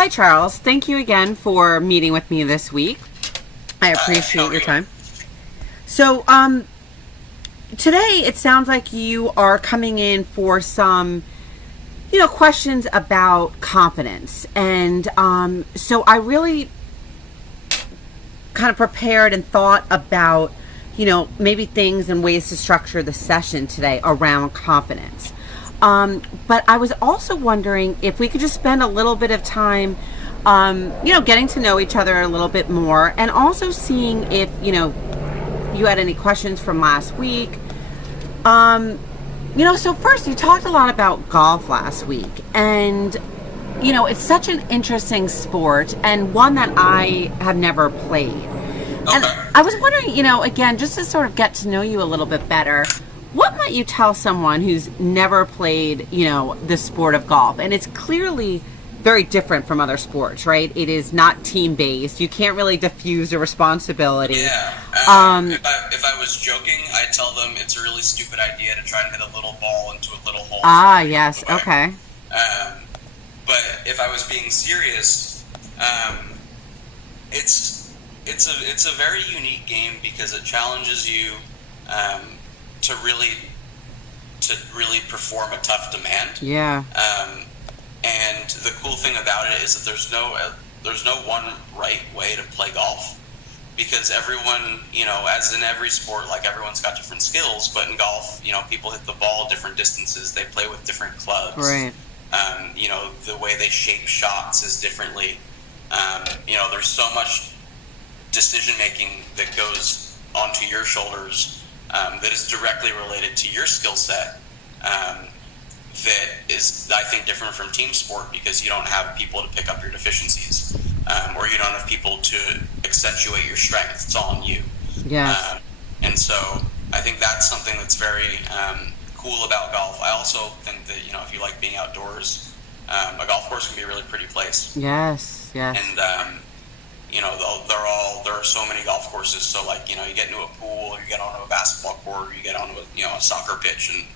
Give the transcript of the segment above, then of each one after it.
Hi, Charles. Thank you again for meeting with me this week. I appreciate your time. So, today it sounds like you are coming in for some, questions about confidence. And so I really kind of prepared and thought about, maybe things and ways to structure the session today around confidence. But I was also wondering if we could just spend a little bit of time, getting to know each other a little bit more, and also seeing if, you had any questions from last week. So first, you talked a lot about golf last week, and, it's such an interesting sport and one that I have never played. And I was wondering, again, just to sort of get to know you a little bit better, what might you tell someone who's never played, the sport of golf? And it's clearly very different from other sports, right? It is not team-based. You can't really diffuse the responsibility. Yeah. If I was joking, I'd tell them it's a really stupid idea to try and hit a little ball into a little hole. Ah, yes. Okay. But if I was being serious, it's a very unique game because it challenges you to really perform a tough demand. Yeah. And the cool thing about it is that there's no one right way to play golf, because everyone, as in every sport, like everyone's got different skills, but in golf, people hit the ball different distances, they play with different clubs. Right. The way they shape shots is differently. There's so much decision making that goes onto your shoulders that is directly related to your skill set. That is, I think, different from team sport, because you don't have people to pick up your deficiencies, or you don't have people to accentuate your strength. It's all on you. Yeah. And so I think that's something that's very cool about golf. I also think that, if you like being outdoors, a golf course can be a really pretty place. Yes. Yes. And there are so many golf courses. So you get into a pool, or you get onto a basketball court, or you get onto a soccer pitch, and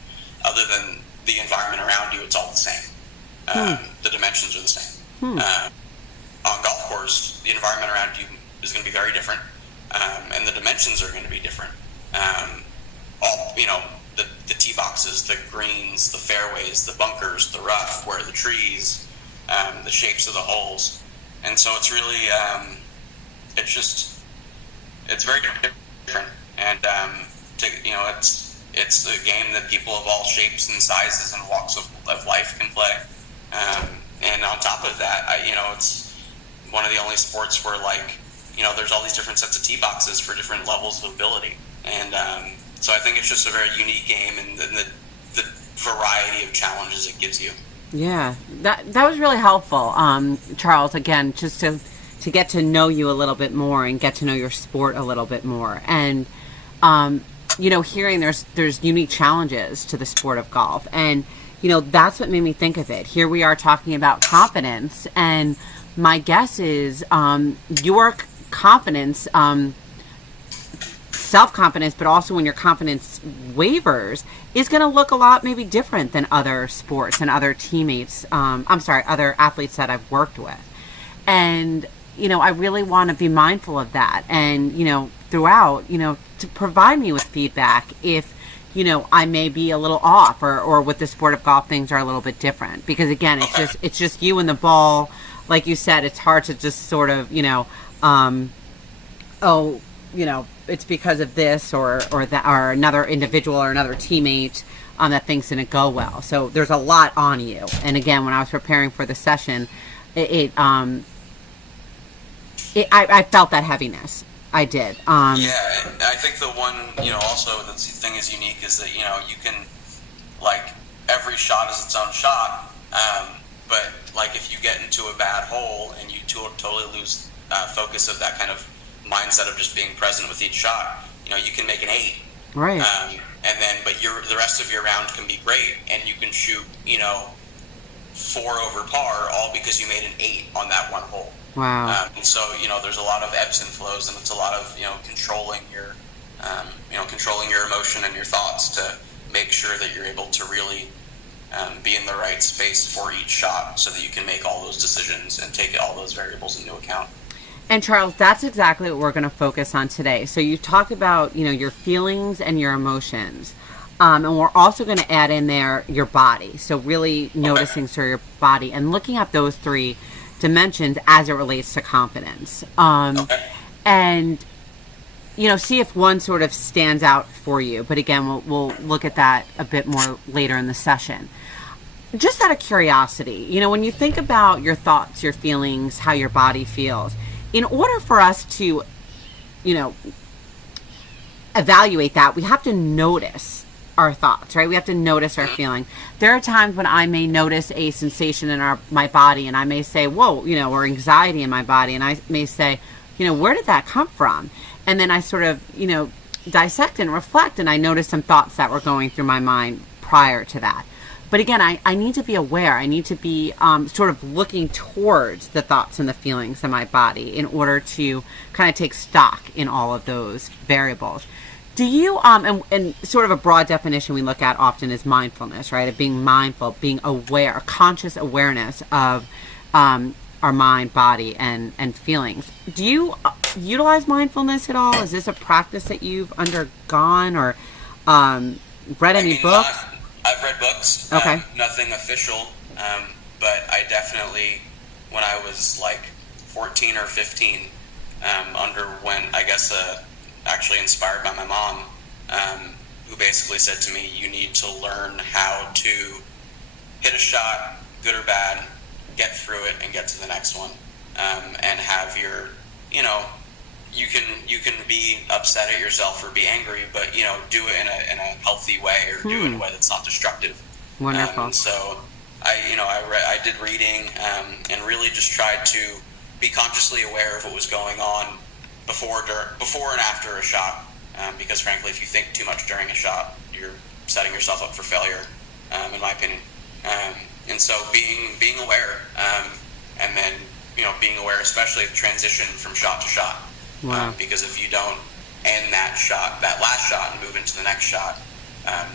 other than the environment around you, it's all the same. The dimensions are the same. On golf course, the environment around you is going to be very different, and the dimensions are going to be different. The tee boxes, the greens, the fairways, the bunkers, the rough, where the trees, the shapes of the holes, and so it's really, it's very different, and it's a game that people of all shapes and sizes and walks of life can play. And on top of that, it's one of the only sports where, there's all these different sets of tee boxes for different levels of ability. And so I think it's just a very unique game, and the variety of challenges it gives you. Yeah, that was really helpful, Charles. Again, just to get to know you a little bit more and get to know your sport a little bit more. And hearing there's unique challenges to the sport of golf, and that's what made me think of it. Here we are talking about confidence, and my guess is your confidence, self-confidence, but also when your confidence wavers, is going to look a lot maybe different than other sports and other teammates. Other athletes that I've worked with, and I really want to be mindful of that, and throughout, to provide me with feedback if, I may be a little off, or with the sport of golf, things are a little bit different, because again, it's just you and the ball. Like you said, it's hard to just sort of, it's because of this or that, or another individual or another teammate that things didn't go well. So there's a lot on you. And again, when I was preparing for the session, I felt that heaviness. I did. Yeah, and I think the one, also the thing is unique is that, you can, every shot is its own shot, but, if you get into a bad hole and you totally lose focus of that kind of mindset of just being present with each shot, you can make an 8. Right. And then, but the rest of your round can be great, and you can shoot, 4 over par, all because you made an 8 on that one hole. Wow. And so, there's a lot of ebbs and flows, and it's a lot of, controlling your emotion and your thoughts to make sure that you're able to really be in the right space for each shot so that you can make all those decisions and take all those variables into account. And Charles, that's exactly what we're going to focus on today. So you talked about, your feelings and your emotions. And we're also going to add in there your body. So really noticing your body and looking at those three dimensions as it relates to confidence. And, see if one sort of stands out for you. But again, we'll look at that a bit more later in the session. Just out of curiosity, when you think about your thoughts, your feelings, how your body feels, in order for us to, evaluate that, we have to notice our thoughts, right? We have to notice our feeling. There are times when I may notice a sensation in my body, and I may say, whoa, or anxiety in my body, and I may say, where did that come from? And then I sort of, dissect and reflect, and I notice some thoughts that were going through my mind prior to that. But again, I need to be aware. I need to be sort of looking towards the thoughts and the feelings in my body in order to kind of take stock in all of those variables. Do you, and sort of a broad definition we look at often is mindfulness, right? Of being mindful, being aware, a conscious awareness of our mind, body, and feelings. Do you utilize mindfulness at all? Is this a practice that you've undergone or read any books? I've read books. Okay. Nothing official, but I definitely, when I was like 14 or 15, underwent, I guess, actually inspired by my mom, who basically said to me, you need to learn how to hit a shot, good or bad, get through it and get to the next one, and have your, you can be upset at yourself or be angry, but do it in a healthy way, or do it in a way that's not destructive. Wonderful. So I did reading, and really just tried to be consciously aware of what was going on before and after a shot, because frankly, if you think too much during a shot, you're setting yourself up for failure, in my opinion. And so being aware, and then being aware, especially of the transition from shot to shot. Wow. Because if you don't end that last shot, and move into the next shot,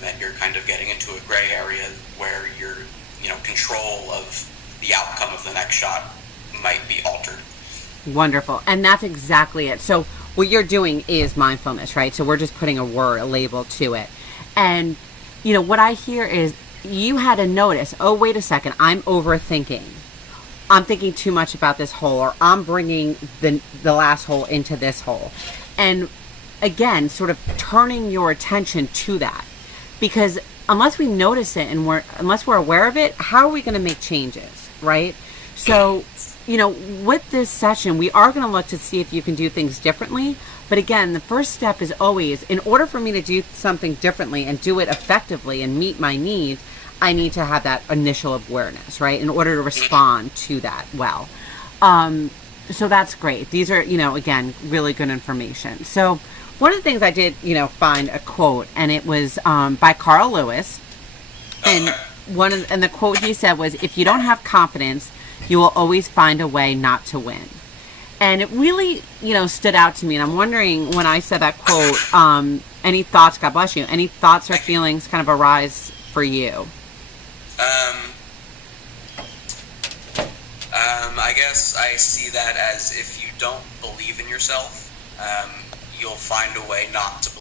then you're kind of getting into a gray area where your control of the outcome of the next shot might be altered. Wonderful. And that's exactly it. So what you're doing is mindfulness, right? So we're just putting a label to it. And, what I hear is you had to notice, oh, wait a second, I'm overthinking. I'm thinking too much about this hole, or I'm bringing the last hole into this hole. And again, sort of turning your attention to that. Because unless we notice it and unless we're aware of it, how are we going to make changes, right? So, with this session, we are going to look to see if you can do things differently. But again, the first step is always, in order for me to do something differently and do it effectively and meet my needs, I need to have that initial awareness, right, in order to respond to that well. So that's great. These are, again, really good information. So one of the things I did, find a quote, and it was by Carl Lewis. And the quote he said was, if you don't have confidence, you will always find a way not to win. And it really, stood out to me. And I'm wondering, when I said that quote, any thoughts, God bless you, any thoughts or feelings kind of arise for you? I guess I see that as, if you don't believe in yourself, you'll find a way not to